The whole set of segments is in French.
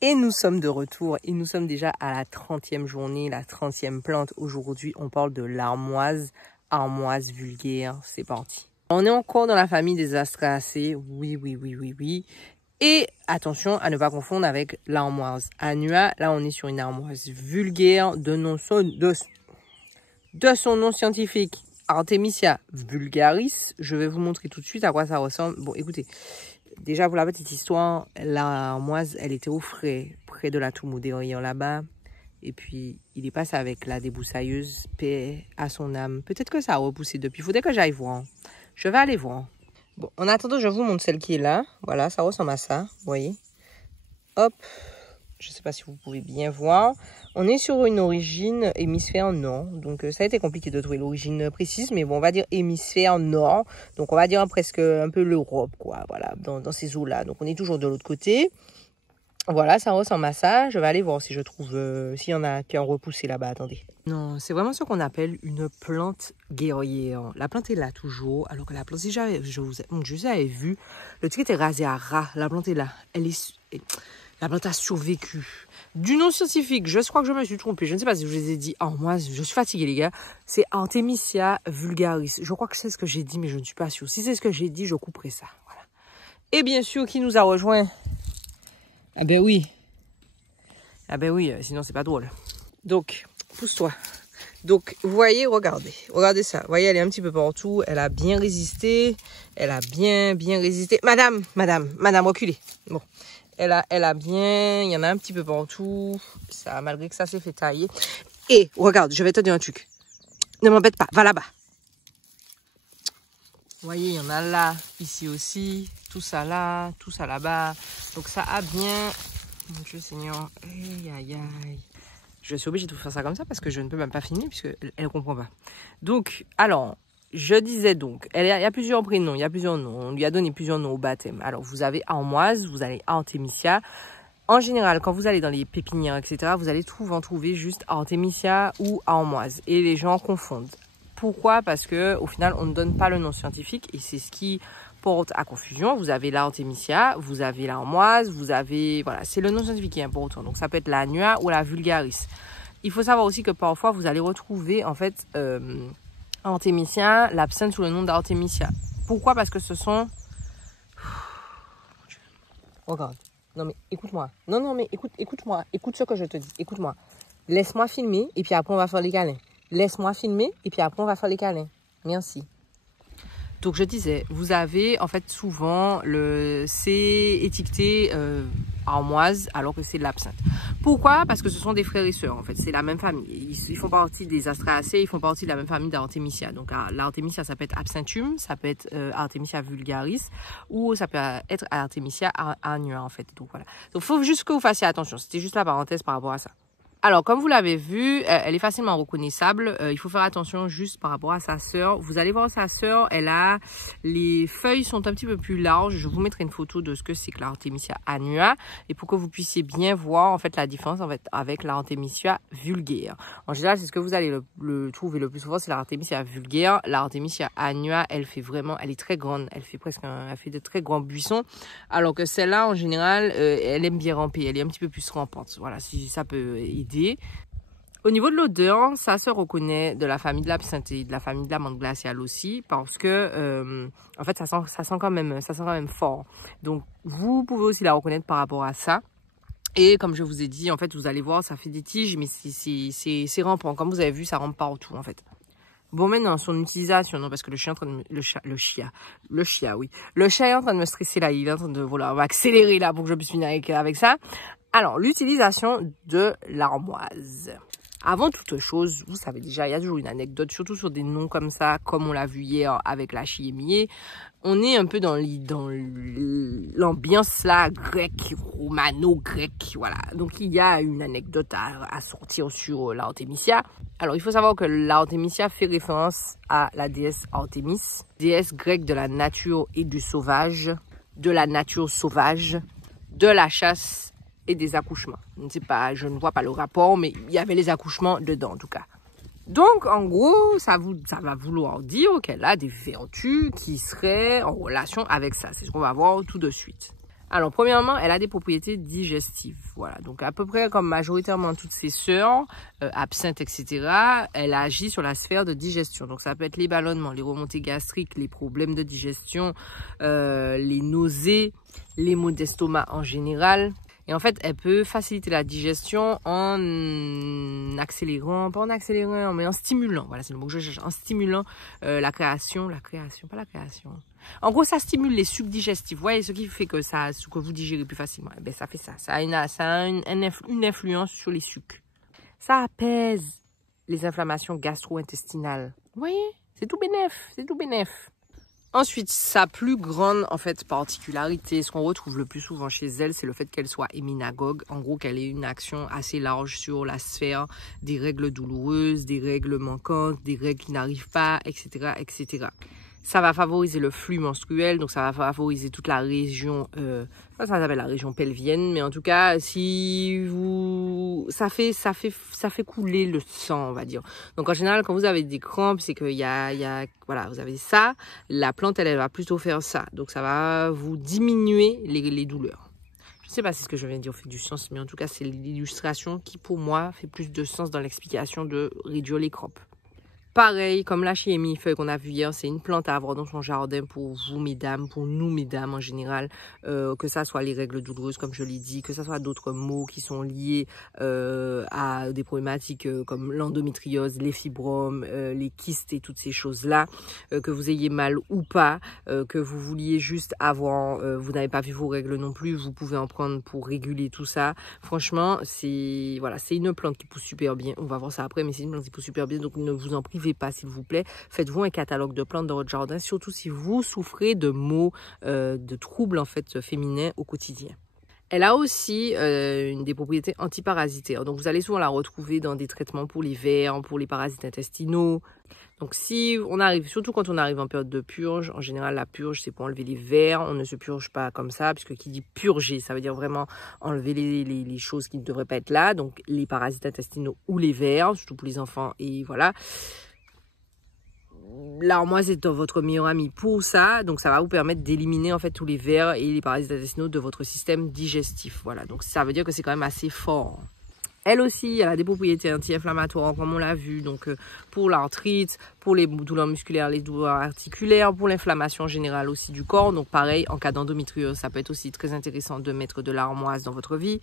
Et nous sommes de retour et nous sommes déjà à la 30e journée, la 30e plante. Aujourd'hui, on parle de l'armoise, armoise vulgaire. C'est parti. On est encore dans la famille des Astraceae. Oui. Et attention à ne pas confondre avec l'armoise annua. Là, on est sur une armoise vulgaire de son nom scientifique. Artemisia vulgaris. Je vais vous montrer tout de suite à quoi ça ressemble. Bon, écoutez. Déjà, pour la petite histoire, l'armoise, elle était au frais, près de la tour derrière là-bas. Et puis, il est passé avec la débroussailleuse, paix à son âme. Peut-être que ça a repoussé depuis. Il faudrait que j'aille voir. Je vais aller voir. Bon, en attendant, je vous montre celle qui est là. Voilà, ça ressemble à ça, vous voyez. Hop, je ne sais pas si vous pouvez bien voir. On est sur une origine hémisphère nord. Donc, ça a été compliqué de trouver l'origine précise. Mais bon, on va dire hémisphère nord. Donc, on va dire presque un peu l'Europe, quoi. Voilà, dans ces eaux-là. Donc, on est toujours de l'autre côté. Voilà, ça ressemble à ça. Je vais aller voir si je trouve, s'il y en a qui ont repoussé là-bas. Attendez. Non, c'est vraiment ce qu'on appelle une plante guerrière. La plante est là toujours. Alors que la plante, si j'avais vu, le truc était rasé à ras. La plante est là. La plante a survécu. Du nom scientifique, je crois que je me suis trompée. Je ne sais pas si je vous ai dit. Oh, moi, je suis fatiguée, les gars. C'est Artemisia vulgaris. Je crois que c'est ce que j'ai dit, mais je ne suis pas sûre. Si c'est ce que j'ai dit, je couperai ça. Voilà. Et bien sûr, qui nous a rejoint? Ah ben oui. Ah ben oui, sinon c'est pas drôle. Donc, pousse-toi. Donc, vous voyez, regardez ça. Vous voyez, elle est un petit peu partout. Elle a bien résisté. Elle a bien résisté. Madame, reculez. Bon. Elle a bien, il y en a un petit peu partout. Ça, malgré que ça s'est fait tailler. Et, regarde, je vais te dire un truc. Ne m'embête pas, va là-bas. Vous voyez, il y en a là, ici aussi. Tout ça là-bas. Donc, ça a bien... Mon Dieu Seigneur. Aïe. Je suis obligée de vous faire ça comme ça parce que je ne peux même pas filmer puisqu'elle ne comprend pas. Donc, alors... Je disais donc, il y a plusieurs prénoms, il y a plusieurs noms. On lui a donné plusieurs noms au baptême. Alors, vous avez armoise, vous avez Artemisia. En général, quand vous allez dans les pépinières, etc., vous allez en trouver juste Artemisia ou armoise. Et les gens confondent. Pourquoi? Parce que au final, on ne donne pas le nom scientifique et c'est ce qui porte à confusion. Vous avez l'Artemisia, vous avez l'armoise, vous avez... Voilà, c'est le nom scientifique qui est important. Donc, ça peut être l'annua ou la vulgaris. Il faut savoir aussi que parfois, vous allez retrouver, en fait... Artemisia, l'absinthe sous le nom d'Artemisia. Pourquoi? Parce que ce sont... Regarde. Non mais écoute-moi. Non mais écoute-moi. Écoute ce que je te dis. Écoute-moi. Laisse-moi filmer et puis après on va faire les câlins. Laisse-moi filmer et puis après on va faire les câlins. Merci. Donc je disais, vous avez en fait souvent c'est étiqueté armoise alors que c'est de l'absinthe. Pourquoi? Parce que ce sont des frères et sœurs en fait, c'est la même famille. Ils font partie des Astraceae, ils font partie de la même famille d'Artemisia. Donc l'Artemisia ça peut être absinthium, ça peut être Artemisia vulgaris ou ça peut être Artemisia annua en fait. Donc voilà. Donc il faut juste que vous fassiez attention, c'était juste la parenthèse par rapport à ça. Alors, comme vous l'avez vu, elle est facilement reconnaissable. Il faut faire attention juste par rapport à sa sœur. Vous allez voir sa sœur, les feuilles sont un petit peu plus larges. Je vous mettrai une photo de ce que c'est que l'Artemisia annua et pour que vous puissiez bien voir en fait la différence en fait avec l'Artemisia vulgaire. En général, c'est ce que vous allez le trouver le plus souvent, c'est l'Artemisia vulgaire. L'Artemisia annua, elle est très grande. Elle fait de très grands buissons. Alors que celle-là, en général, elle aime bien ramper. Elle est un petit peu plus rampante. Voilà, si ça peut aider. Au niveau de l'odeur, ça se reconnaît de la famille de l'absinthe et de la famille de la menthe glaciale aussi parce que en fait ça sent quand même fort. Donc vous pouvez aussi la reconnaître par rapport à ça. Et comme je vous ai dit, en fait vous allez voir, ça fait des tiges mais c'est rampant. Comme vous avez vu, ça rampe partout en fait. Bon, maintenant, son utilisation, non, parce que le chat est en train de le chat est en train de me stresser là, il est en train de, voilà, on va accélérer là pour que je puisse finir avec ça. Alors, l'utilisation de l'armoise. Avant toute chose, vous savez déjà, il y a toujours une anecdote, surtout sur des noms comme ça, comme on l'a vu hier avec la chiémier. On est un peu dans l'ambiance là, grecque, romano-grecque, voilà. Donc, il y a une anecdote à sortir sur l'Artemisia. Alors, il faut savoir que l'Artemisia fait référence à la déesse Artémis, déesse grecque de la nature et du sauvage, de la nature sauvage, de la chasse et des accouchements. Je ne vois pas le rapport, mais il y avait les accouchements dedans en tout cas. Donc en gros, ça va vouloir dire qu'elle a des vertus qui seraient en relation avec ça. C'est ce qu'on va voir tout de suite. Alors, premièrement, elle a des propriétés digestives. Voilà, donc à peu près comme majoritairement toutes ses sœurs, absinthe, etc., elle agit sur la sphère de digestion. Donc, ça peut être les ballonnements, les remontées gastriques, les problèmes de digestion, les nausées, les maux d'estomac en général. Et en fait, elle peut faciliter la digestion en accélérant, pas en accélérant, mais en stimulant. Voilà, c'est le mot que je cherche. En stimulant la création. En gros, ça stimule les sucs digestifs. Vous voyez, ce qui fait que que vous digérez plus facilement. Eh bien, ça fait ça. Ça a une influence sur les sucs. Ça apaise les inflammations gastro-intestinales. Vous voyez, c'est tout bénef. Ensuite, sa plus grande en fait particularité, ce qu'on retrouve le plus souvent chez elle, c'est le fait qu'elle soit éminagogue. En gros, qu'elle ait une action assez large sur la sphère des règles douloureuses, des règles manquantes, des règles qui n'arrivent pas, etc., etc. Ça va favoriser le flux menstruel, donc ça va favoriser toute la région, ça s'appelle la région pelvienne, mais en tout cas, si vous, ça fait couler le sang, on va dire. Donc en général, quand vous avez des crampes, c'est qu'il voilà, vous avez ça. La plante, elle va plutôt faire ça, donc ça va vous diminuer les douleurs. Je ne sais pas si ce que je viens de dire fait du sens, mais en tout cas, c'est l'illustration qui, pour moi, fait plus de sens dans l'explication de réduire les crampes. Pareil, comme la chiémifeuille qu'on a vu hier, c'est une plante à avoir dans son jardin pour vous, mesdames, pour nous, mesdames, en général. Que ça soit les règles douloureuses, comme je l'ai dit, que ça soit d'autres maux qui sont liés à des problématiques comme l'endométriose, les fibromes, les kystes et toutes ces choses-là. Que vous ayez mal ou pas, que vous vouliez juste avoir, vous n'avez pas vu vos règles non plus, vous pouvez en prendre pour réguler tout ça. Franchement, c'est une plante qui pousse super bien. On va voir ça après, mais c'est une plante qui pousse super bien, donc ne vous en privez pas, s'il vous plaît. Faites-vous un catalogue de plantes dans votre jardin, surtout si vous souffrez de maux, de troubles en fait féminins au quotidien. Elle a aussi des propriétés antiparasitaires. Donc, vous allez souvent la retrouver dans des traitements pour les vers, pour les parasites intestinaux. Donc, si on arrive, surtout quand on arrive en période de purge, en général, la purge, c'est pour enlever les vers. On ne se purge pas comme ça, puisque qui dit purger, ça veut dire vraiment enlever les choses qui ne devraient pas être là. Donc, les parasites intestinaux ou les vers, surtout pour les enfants. Et voilà. L'armoise est votre meilleur ami pour ça, donc ça va vous permettre d'éliminer en fait tous les vers et les parasites intestinaux de votre système digestif. Voilà, donc ça veut dire que c'est quand même assez fort. Elle aussi, elle a des propriétés anti-inflammatoires, comme on l'a vu, donc pour l'arthrite, pour les douleurs musculaires, les douleurs articulaires, pour l'inflammation générale aussi du corps. Donc pareil, en cas d'endométriose, ça peut être aussi très intéressant de mettre de l'armoise dans votre vie.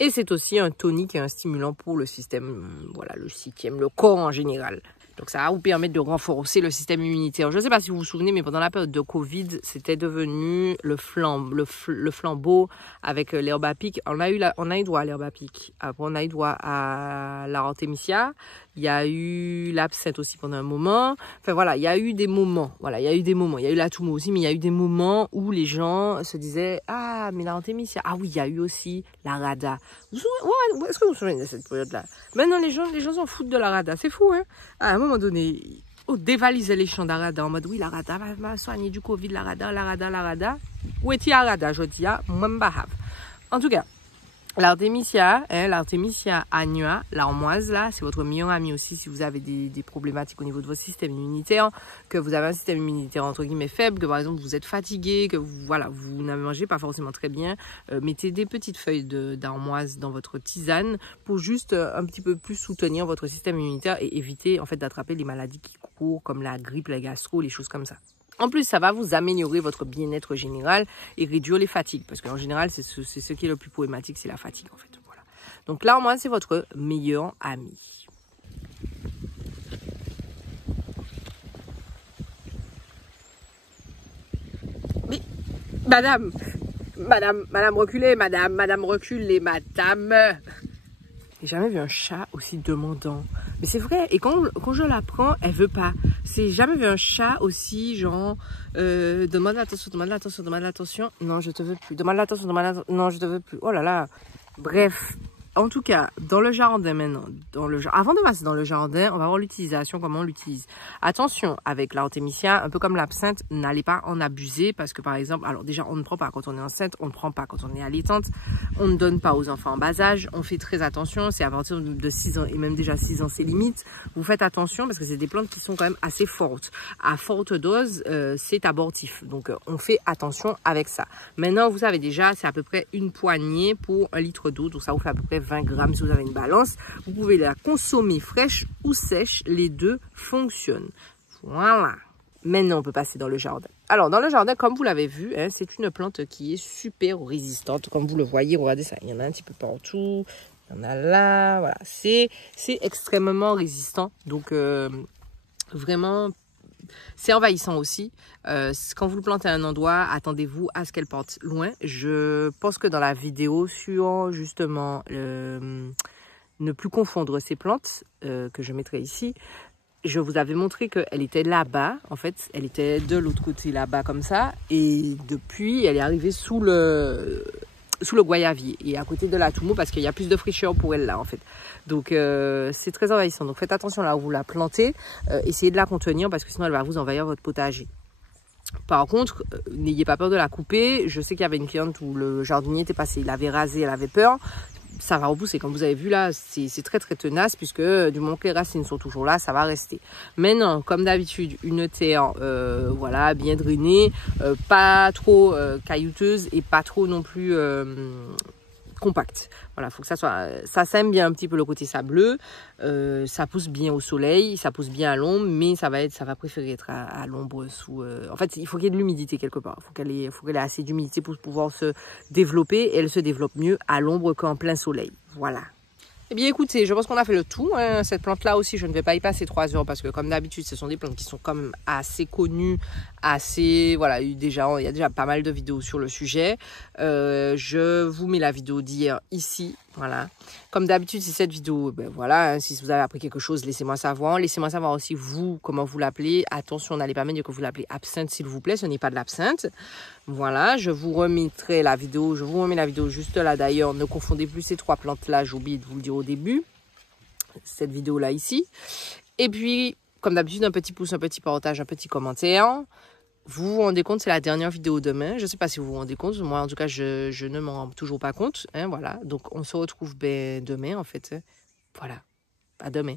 Et c'est aussi un tonique et un stimulant pour le système, voilà, le système, le corps en général. Donc ça va vous permettre de renforcer le système immunitaire. Je ne sais pas si vous vous souvenez, mais pendant la période de Covid, c'était devenu le flambeau avec l'herbe à pic. On a eu droit à l'herbe à pic. Après, on a eu droit à la artémisia. Il y a eu l'absinthe aussi pendant un moment. Enfin voilà, il y a eu des moments. Voilà, il y a eu des moments. Il y a eu la touma aussi, mais il y a eu des moments où les gens se disaient « Ah, mais la artémisia. Ah oui, il y a eu aussi la rada. » Est-ce que vous vous souvenez de cette période-là? Maintenant, les gens s'en foutent de la rada. C'est fou, hein? À un moment donné, on dévalisait les champs d'arada en mode « Oui, la rada va soigner du Covid, la rada. » Où est-il la rada? Je dis « Moi, en tout cas, l'artémisia annua, l'armoise là, c'est votre meilleur ami aussi si vous avez des problématiques au niveau de votre système immunitaire, que vous avez un système immunitaire entre guillemets faible, que par exemple vous êtes fatigué, que vous n'avez mangé pas forcément très bien. Mettez des petites feuilles d'armoise dans votre tisane pour juste un petit peu plus soutenir votre système immunitaire et éviter en fait d'attraper les maladies qui courent comme la grippe, la gastro, les choses comme ça. En plus, ça va vous améliorer votre bien-être général et réduire les fatigues. Parce qu'en général, c'est ce qui est le plus problématique, c'est la fatigue en fait. Voilà. Donc l'armoise, c'est votre meilleur ami. Mais, madame, reculez, madame, reculez, madame. J'ai jamais vu un chat aussi demandant. Mais c'est vrai, et quand je la prends, elle veut pas. J'ai jamais vu un chat aussi genre demande l'attention. Non, je te veux plus. Demande l'attention, non, je te veux plus. Oh là là. Bref, en tout cas, dans le jardin maintenant, avant de passer dans le jardin, on va voir l'utilisation, comment on l'utilise. Attention, avec l'artémisia, un peu comme l'absinthe, n'allez pas en abuser parce que par exemple, alors déjà, on ne prend pas quand on est enceinte, on ne prend pas quand on est allaitante, on ne donne pas aux enfants en bas âge, on fait très attention, c'est à partir de 6 ans et même déjà 6 ans, c'est limite. Vous faites attention parce que c'est des plantes qui sont quand même assez fortes. À forte dose, c'est abortif, donc on fait attention avec ça. Maintenant, vous savez déjà, c'est à peu près une poignée pour 1 litre d'eau, donc ça vous fait à peu près 20 grammes si vous avez une balance. Vous pouvez la consommer fraîche ou sèche, les deux fonctionnent. Voilà. Maintenant, on peut passer dans le jardin. Alors, dans le jardin, comme vous l'avez vu, hein, c'est une plante qui est super résistante. Comme vous le voyez, regardez ça, il y en a un petit peu partout, il y en a là, voilà. C'est extrêmement résistant, donc vraiment, c'est envahissant aussi. Quand vous le plantez à un endroit, attendez-vous à ce qu'elle porte loin. Je pense que dans la vidéo sur justement ne plus confondre ces plantes que je mettrai ici, je vous avais montré qu'elle était là-bas. En fait, elle était de l'autre côté là-bas comme ça. Et depuis, elle est arrivée sous le goyavier et à côté de la toumo parce qu'il y a plus de fraîcheur pour elle là en fait. Donc c'est très envahissant. Donc faites attention là où vous la plantez. Essayez de la contenir parce que sinon elle va vous envahir votre potager. Par contre, n'ayez pas peur de la couper. Je sais qu'il y avait une cliente où le jardinier était passé, il avait rasé, elle avait peur. Ça va repousser. Comme vous avez vu là, c'est très très tenace puisque du moment que les racines sont toujours là, ça va rester. Maintenant, comme d'habitude, une terre voilà, bien drainée, pas trop caillouteuse et pas trop non plus compacte. Voilà, faut que ça sème bien un petit peu le côté sableux. Ça pousse bien au soleil, ça pousse bien à l'ombre, mais ça va préférer être à l'ombre sous. En fait, il faut qu'il y ait de l'humidité quelque part. Il faut qu'elle ait assez d'humidité pour pouvoir se développer. Et elle se développe mieux à l'ombre qu'en plein soleil. Voilà. Eh bien écoutez, je pense qu'on a fait le tout. Hein. Cette plante-là aussi, je ne vais pas y passer 3 heures parce que comme d'habitude, ce sont des plantes qui sont quand même assez connues, assez... Voilà, il y a déjà pas mal de vidéos sur le sujet. Je vous mets la vidéo d'hier ici. Voilà. Comme d'habitude, si cette vidéo, ben voilà, hein, si vous avez appris quelque chose, laissez-moi savoir. Laissez-moi savoir aussi vous, comment vous l'appelez. Attention, n'allez pas me dire que vous l'appelez absinthe, s'il vous plaît. Ce n'est pas de l'absinthe. Voilà, je vous remettrai la vidéo. Je vous remets la vidéo juste là d'ailleurs. Ne confondez plus ces 3 plantes-là. J'ai oublié de vous le dire au début. Cette vidéo-là ici. Et puis, comme d'habitude, un petit pouce, un petit partage, un petit commentaire. Vous vous rendez compte, c'est la dernière vidéo demain. Je ne sais pas si vous vous rendez compte. Moi, en tout cas, je ne m'en rends toujours pas compte. Hein, voilà. Donc, on se retrouve demain, en fait. Voilà. À demain.